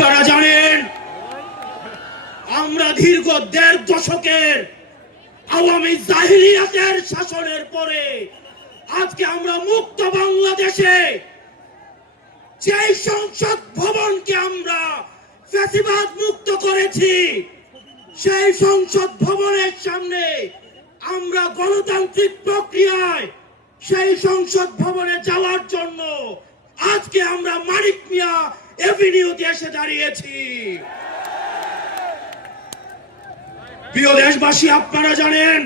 আপনারা জানেন আমরা দীর্ঘ দেড় দশকের আওয়ামী জাহিরিয়াতের শাসনের পরে আজকে আমরা মুক্ত বাংলাদেশে যে সংসদ ভবনকে আমরা ফ্যাসিবাদ মুক্ত করেছি সেই সংসদ ভবনের সামনে আমরা গণতান্ত্রিক প্রক্রিয়ায় সেই সংসদ ভবনে যাওয়ার জন্য আজকে আমরা মানিক মিয়া এভিনিউতে এসে দাঁড়িয়েছি প্রিয় দেশবাসী আপনারা জানেন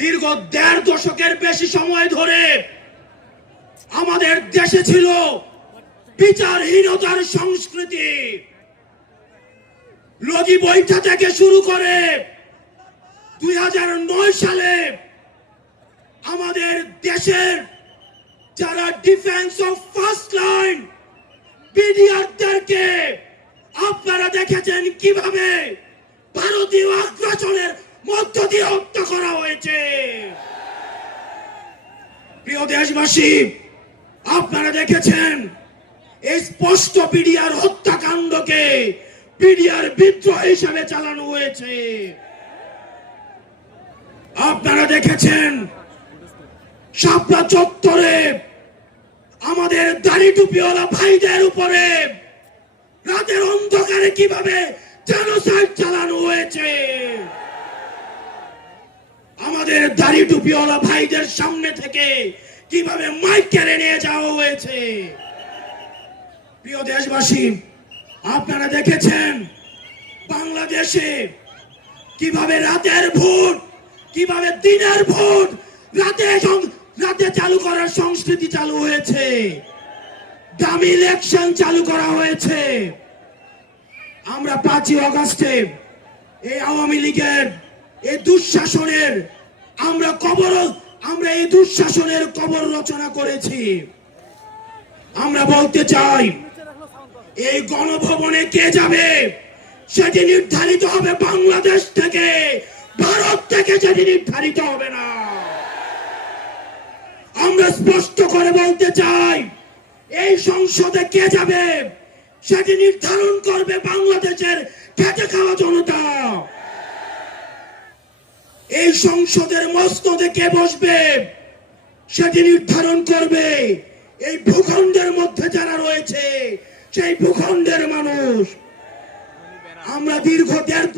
দীর্ঘ দেড় দশকের বেশি সময় ধরে আমাদের দেশে ছিল বিচারহীনতার সংস্কৃতি লগি বৈঠা থেকে শুরু করে দুই হাজার নয় সালে আমাদের দেশের যারা ডিফেন্স অফ ফার্স্ট লাইন বিডিআরদেরকে আপনারা দেখেছেন কিভাবে ভারতীয় আগ্রাসনের মধ্য দিয়ে হত্যা করা হয়েছে প্রিয় দেশবাসী আপনারা দেখেছেন এই স্পষ্ট পিডিআর হত্যাকাণ্ডকে পিডিআর বিদ্রোহ হিসাবে চালানো হয়েছে আপনারা দেখেছেন শাপলা চত্বরে আমাদের দাড়ি টুপিওয়ালা ভাইদের উপরে রাতের অন্ধকারে কিভাবে জেনোসাইড চালানো হয়েছে আমাদের দাড়ি টুপিওয়ালা ভাইদের সামনে থেকে কিভাবে মাইক কেড়ে নিয়ে যাওয়া হয়েছে প্রিয় দেশবাসী আপনারা দেখেছেন বাংলাদেশে কিভাবে রাতের ভোট কিভাবে দিনের ভোট রাতে রাতে চালু করার সংস্কৃতি চালু হয়েছে দামি ইলেকশন চালু করা হয়েছে আমরা পাঁচই অগস্টে এই আওয়ামী লীগের এই দুঃশাসনের আমরা কবর আমরা এই দুঃশাসনের কবর রচনা করেছি আমরা বলতে চাই এই গণভবনে কে যাবে সেটি নির্ধারিত হবে বাংলাদেশ থেকে ভারত থেকে সেটি নির্ধারিত হবে না আমরা স্পষ্ট করে বলতে চাই এই সংসদে কে যাবে সেটি নির্ধারণ করবে বাংলাদেশের খেটে খাওয়া জনতা এই সংসদের মস্তদে কে বসবে সেটি নির্ধারণ করবে এই ভূখণ্ডের মধ্যে যারা রয়েছে সেই ভূখণ্ডের মানুষ আমরা দীর্ঘ দেড়